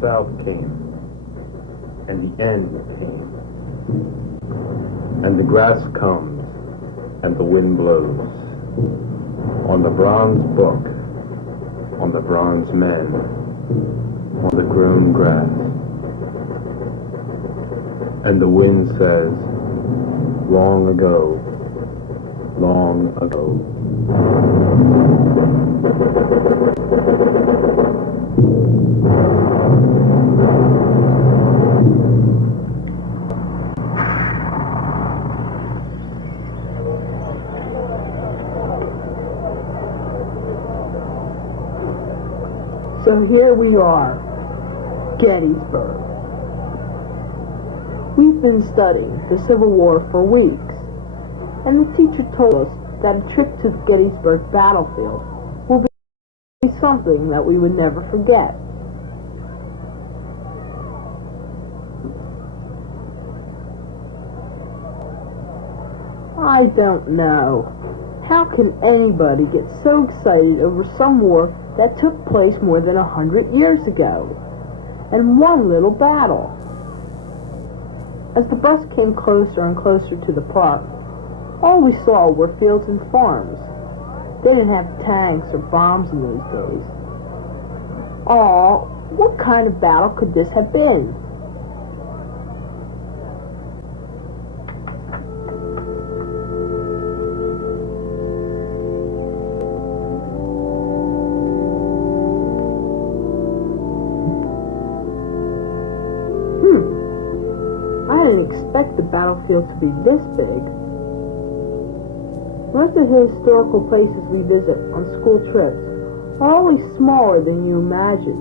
South came, and the end came. And the grass comes, and the wind blows. On the bronze book, on the bronze men, on the grown grass. And the wind says, long ago, long ago. So here we are, Gettysburg. We've been studying the Civil War for weeks, and the teacher told us that a trip to the Gettysburg battlefield will be something that we would never forget. I don't know. How can anybody get so excited over some war that took place more than 100 years ago, and one little battle? As the bus came closer and closer to the park, all we saw were fields and farms. They didn't have tanks or bombs in those days. What kind of battle could this have been? I didn't expect the battlefield to be this big. Most of the historical places we visit on school trips are always smaller than you imagine.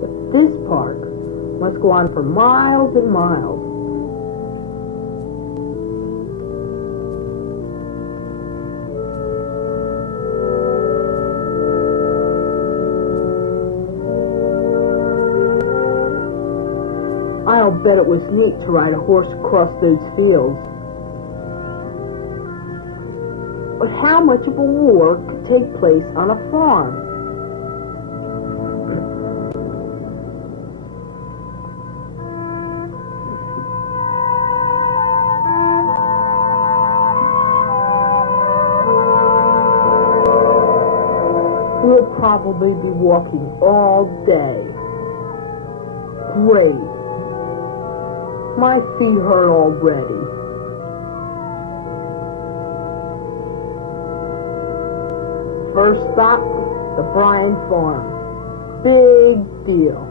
But this park must go on for miles and miles. I'll bet it was neat to ride a horse across those fields. But how much of a war could take place on a farm? We'll probably be walking all day. Great. My feet hurt already. First stop, the Bryan Farm. Big deal.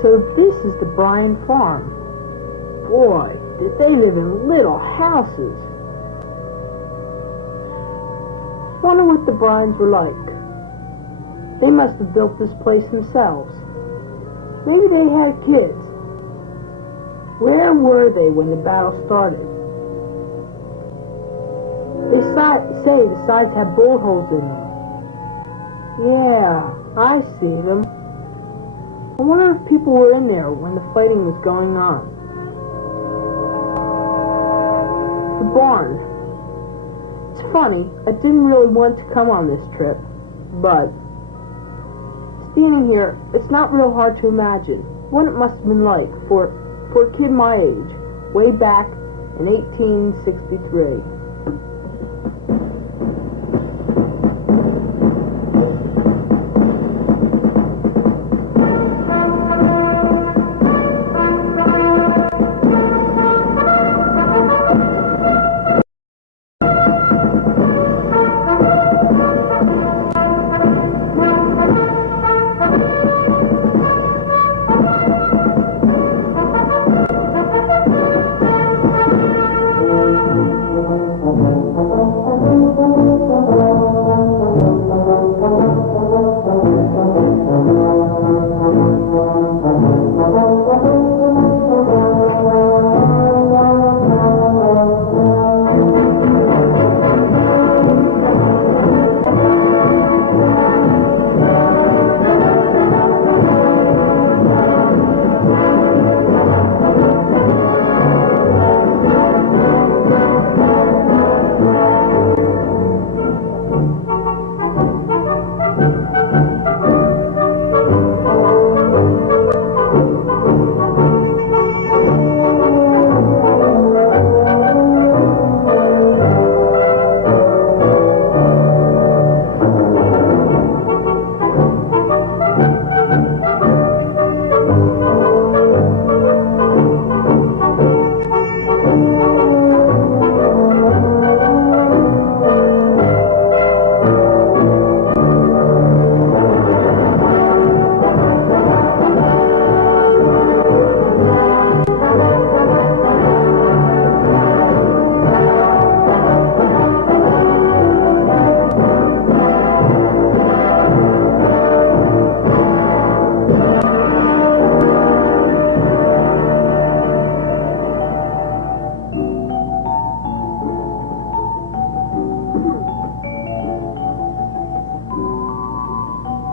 So this is the Bryan Farm. Boy, did they live in little houses. Wonder what the Bryans were like. They must have built this place themselves. Maybe they had kids. Where were they when the battle started? They say the sides have bullet holes in them. Yeah, I see them. I wonder if people were in there when the fighting was going on. The barn. It's funny, I didn't really want to come on this trip, but standing here, it's not real hard to imagine what it must have been like for a kid my age, way back in 1863.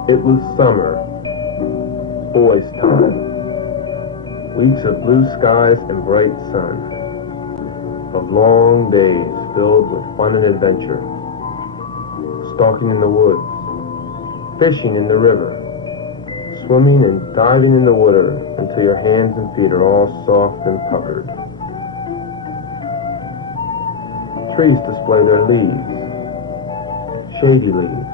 It was summer, boys' time, weeks of blue skies and bright sun, of long days filled with fun and adventure, stalking in the woods, fishing in the river, swimming and diving in the water until your hands and feet are all soft and puckered. Trees display their leaves, shady leaves,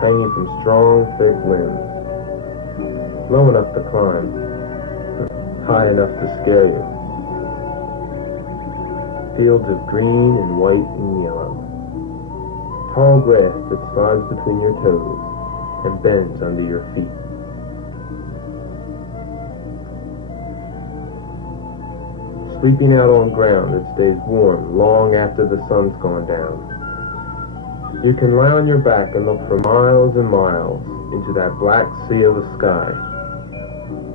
hanging from strong, thick limbs, low enough to climb, high enough to scare you. Fields of green and white and yellow, tall grass that slides between your toes and bends under your feet. Sleeping out on ground that stays warm long after the sun's gone down. You can lie on your back and look for miles and miles into that black sea of the sky.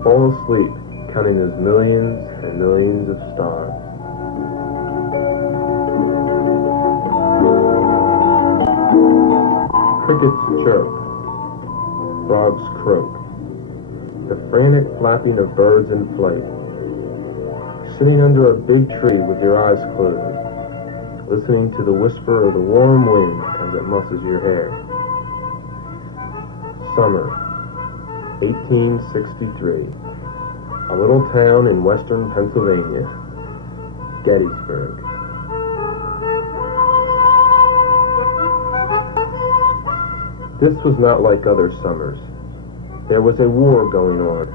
Fall asleep, counting those millions and millions of stars. Crickets chirp, frogs croak, the frantic flapping of birds in flight. Sitting under a big tree with your eyes closed, listening to the whisper of the warm wind as it musses your hair. Summer, 1863. A little town in western Pennsylvania, Gettysburg. This was not like other summers. There was a war going on,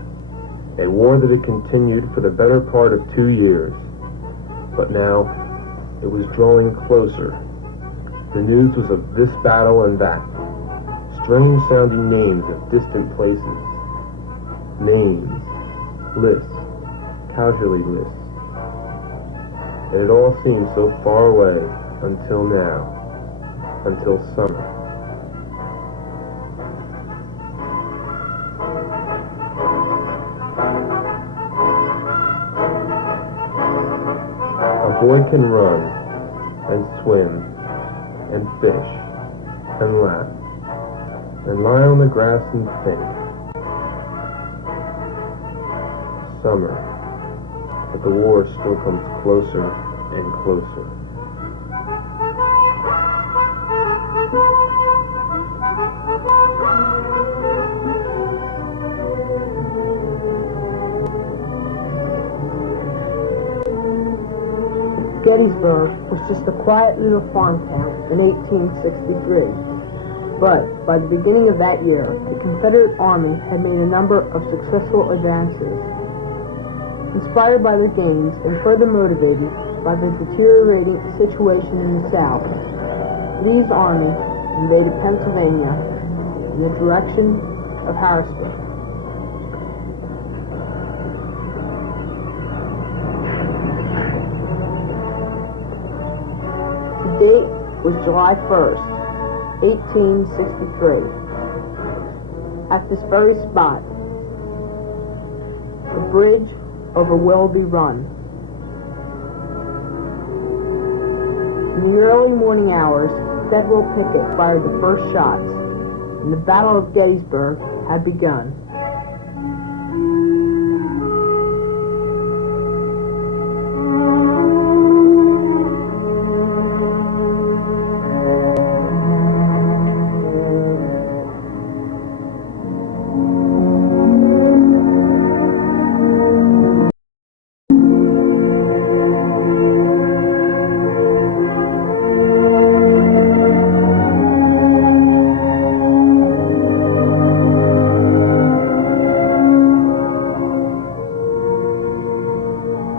a war that had continued for the better part of 2 years. But now, it was drawing closer. The news was of this battle and that. Strange sounding names of distant places. Names, lists, casualty lists. And it all seemed so far away until now, until summer. A boy can run and swim and fish and laugh and lie on the grass and think. Summer, but the war still comes closer and closer. Gettysburg was just a quiet little farm town in 1863. But by the beginning of that year, the Confederate Army had made a number of successful advances. Inspired by their gains and further motivated by the deteriorating situation in the South, Lee's army invaded Pennsylvania in the direction of Harrisburg. The date was July 1st, 1863. At this very spot, the bridge over Willoughby Run. In the early morning hours, Federal picket fired the first shots, and the Battle of Gettysburg had begun.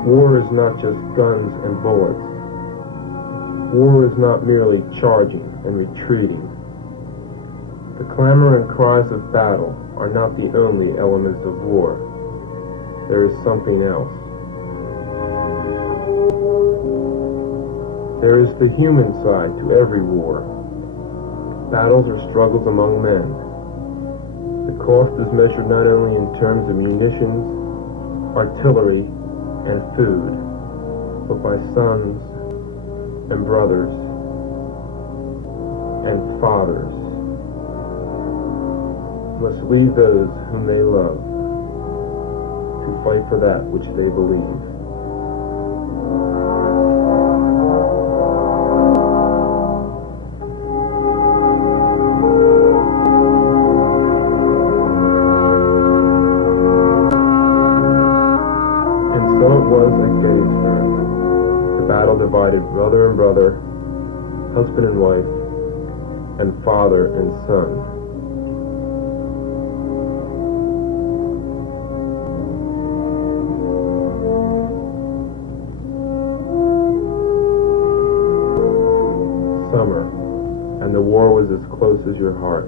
War is not just guns and bullets. War is not merely charging and retreating. The clamor and cries of battle are not the only elements of war. There is something else. There is the human side to every war. Battles are struggles among men. The cost is measured not only in terms of munitions, artillery, and food, but by sons and brothers and fathers must leave those whom they love to fight for that which they believe. And so it was at Gettysburg. The battle divided brother and brother, husband and wife, and father and son. Summer, and the war was as close as your heart.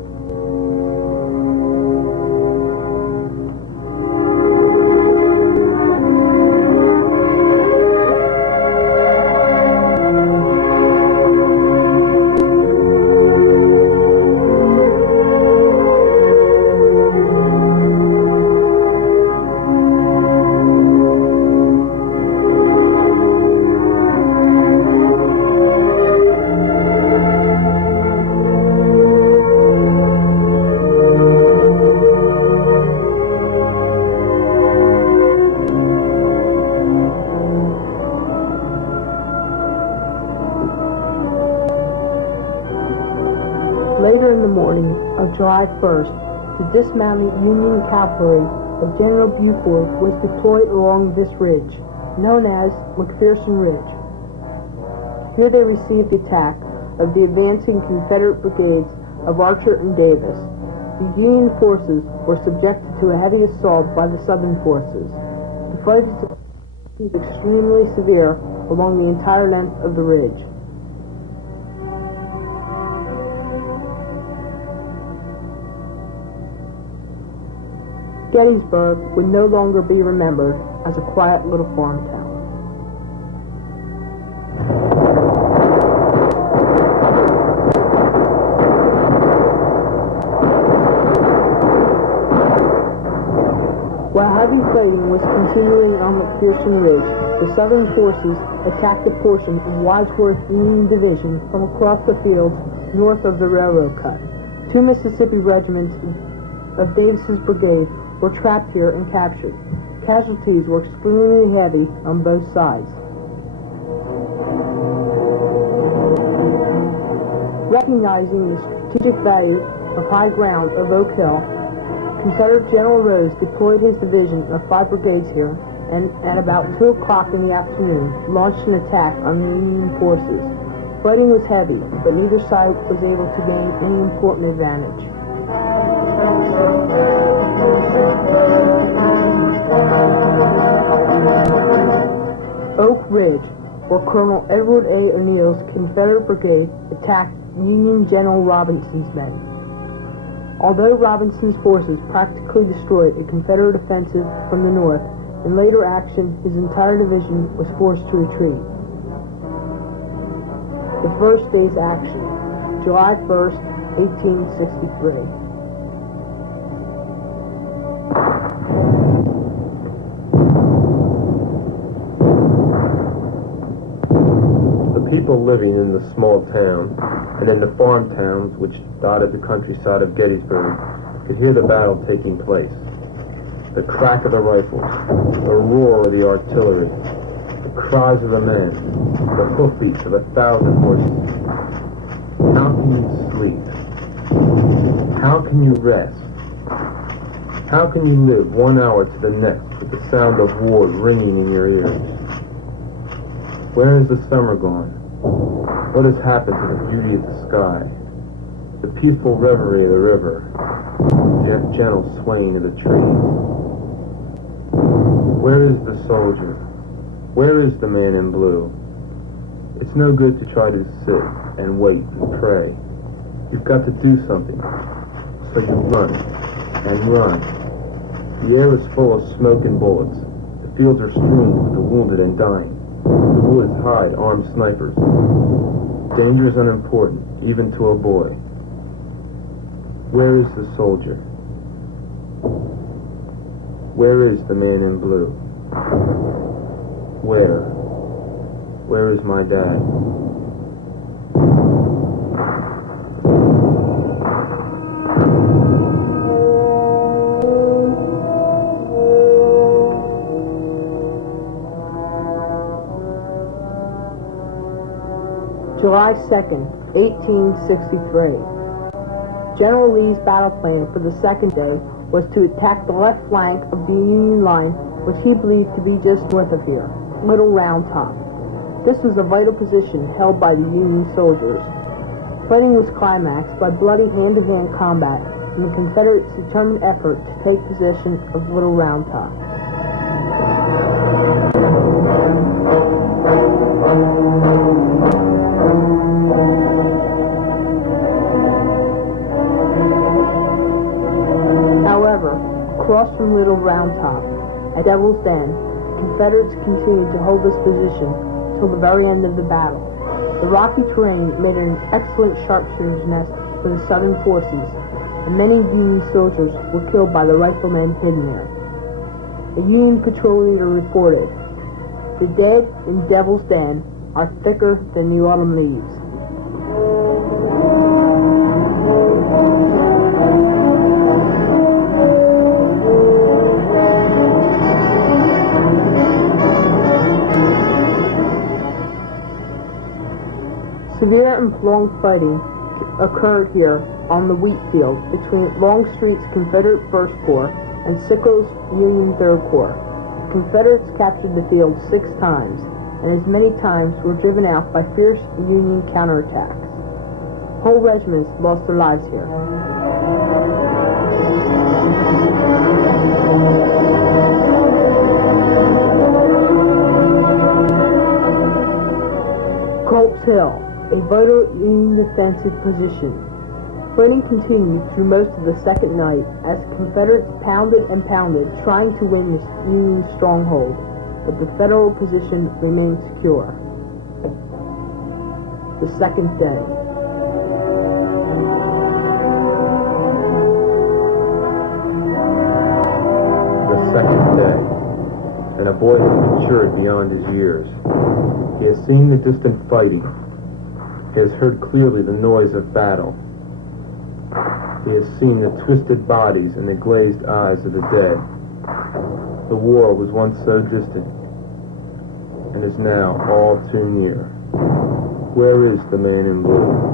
Later in the morning of July 1st, the dismounted Union cavalry of General Buford was deployed along this ridge, known as McPherson Ridge. Here they received the attack of the advancing Confederate brigades of Archer and Davis. The Union forces were subjected to a heavy assault by the Southern forces. The fight is extremely severe along the entire length of the ridge. Gettysburg would no longer be remembered as a quiet little farm town. While heavy fighting was continuing on McPherson Ridge, the Southern forces attacked a portion of Wadsworth Union Division from across the fields north of the railroad cut. 2 Mississippi regiments of Davis's brigade were trapped here and captured. Casualties were extremely heavy on both sides. Recognizing the strategic value of high ground of Oak Hill, Confederate General Rose deployed his division of 5 brigades here and at about 2 o'clock in the afternoon launched an attack on the Union forces. Fighting was heavy, but neither side was able to gain any important advantage. Oak Ridge, where Colonel Edward A. O'Neill's Confederate brigade attacked Union General Robinson's men. Although Robinson's forces practically destroyed a Confederate offensive from the north, in later action his entire division was forced to retreat. The first day's action, July 1st, 1863. People living in the small town and in the farm towns which dotted the countryside of Gettysburg could hear the battle taking place. The crack of the rifles, the roar of the artillery, the cries of the men, the hoofbeats of 1,000 horses. How can you sleep? How can you rest? How can you live 1 hour to the next with the sound of war ringing in your ears? Where has the summer gone? What has happened to the beauty of the sky, the peaceful reverie of the river, the gentle swaying of the trees? Where is the soldier? Where is the man in blue? It's no good to try to sit and wait and pray. You've got to do something. So you run and run. The air is full of smoke and bullets. The fields are strewn with the wounded and dying. The woods hide armed snipers. Danger is unimportant, even to a boy. Where is the soldier? Where is the man in blue? Where is my dad? July 2nd, 1863. General Lee's battle plan for the second day was to attack the left flank of the Union line, which he believed to be just north of here, Little Round Top. This was a vital position held by the Union soldiers. Fighting was climaxed by bloody hand-to-hand combat in the Confederates' determined effort to take possession of Little Round Top. However, across from Little Round Top, at Devil's Den, the Confederates continued to hold this position till the very end of the battle. The rocky terrain made it an excellent sharpshooter's nest for the Southern forces, and many Union soldiers were killed by the riflemen hidden there. A Union patrol leader reported, "The dead in Devil's Den are thicker than the autumn leaves." Severe and prolonged fighting occurred here on the wheat field between Longstreet's Confederate First Corps and Sickles's Union Third Corps. The Confederates captured the field 6 times, and as many times were driven out by fierce Union counterattacks. Whole regiments lost their lives here. Culp's Hill, a vital Union defensive position. Fighting continued through most of the second night as the Confederates pounded and pounded, trying to win this Union stronghold, but the Federal position remained secure. The second day. The second day, and a boy has matured beyond his years. He has seen the distant fighting. He has heard clearly the noise of battle. He has seen the twisted bodies and the glazed eyes of the dead. The war was once so distant, and is now all too near. Where is the man in blue?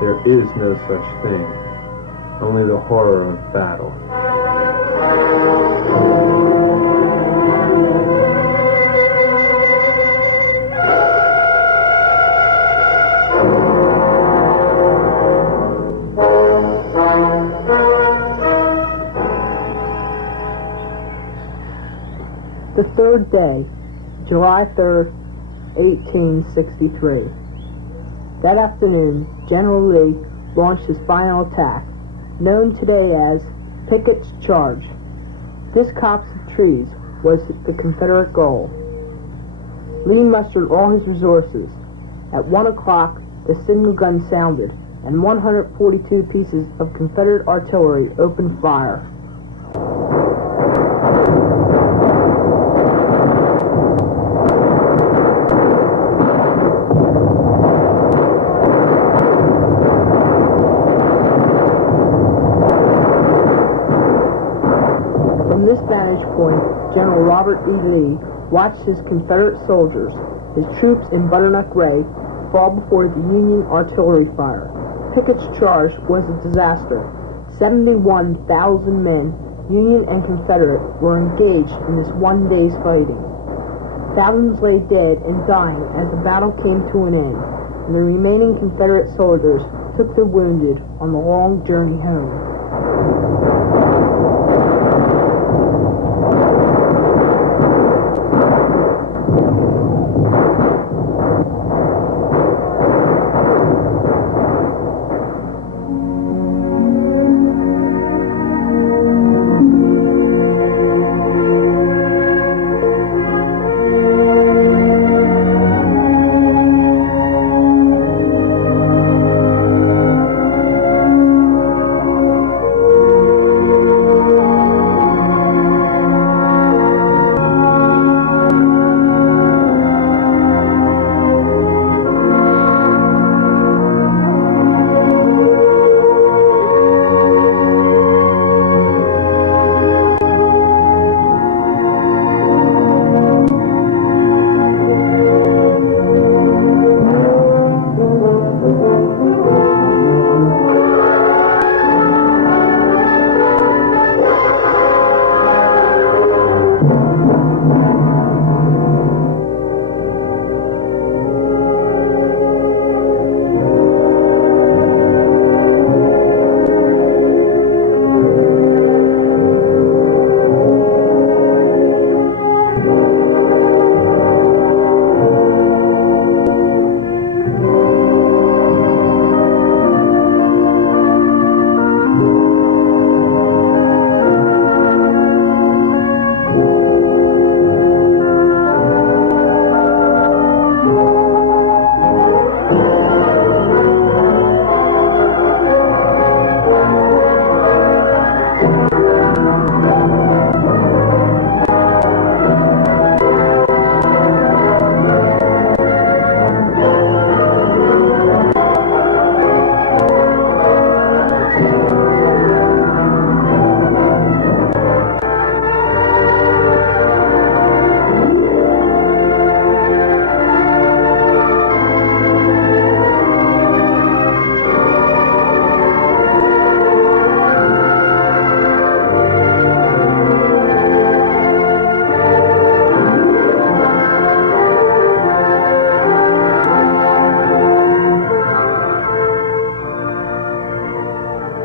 There is no such thing, only the horror of battle. The third day, July 3rd, 1863. That afternoon, General Lee launched his final attack, known today as Pickett's Charge. This copse of trees was the Confederate goal. Lee mustered all his resources. At 1 o'clock, the signal gun sounded, and 142 pieces of Confederate artillery opened fire. From this vantage point, General Robert E. Lee watched his Confederate soldiers, his troops in butternut gray, fall before the Union artillery fire. Pickett's charge was a disaster. 71,000 men, Union and Confederate, were engaged in this one day's fighting. Thousands lay dead and dying as the battle came to an end, and the remaining Confederate soldiers took their wounded on the long journey home.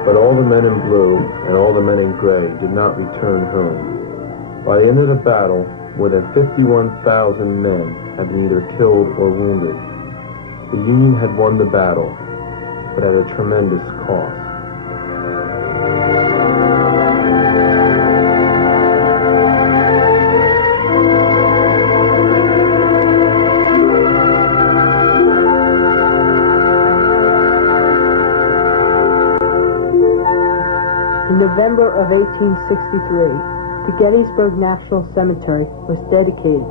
But all the men in blue and all the men in gray did not return home. By the end of the battle, more than 51,000 men had been either killed or wounded. The Union had won the battle, but at a tremendous cost. In November of 1863, the Gettysburg National Cemetery was dedicated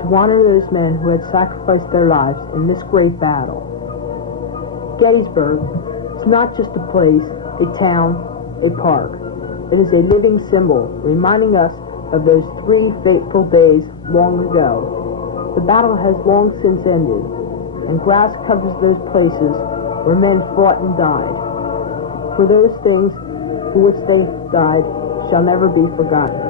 to honor those men who had sacrificed their lives in this great battle. Gettysburg is not just a place, a town, a park. It is a living symbol reminding us of those 3 fateful days long ago. The battle has long since ended, and grass covers those places where men fought and died. For those things for which they died shall never be forgotten.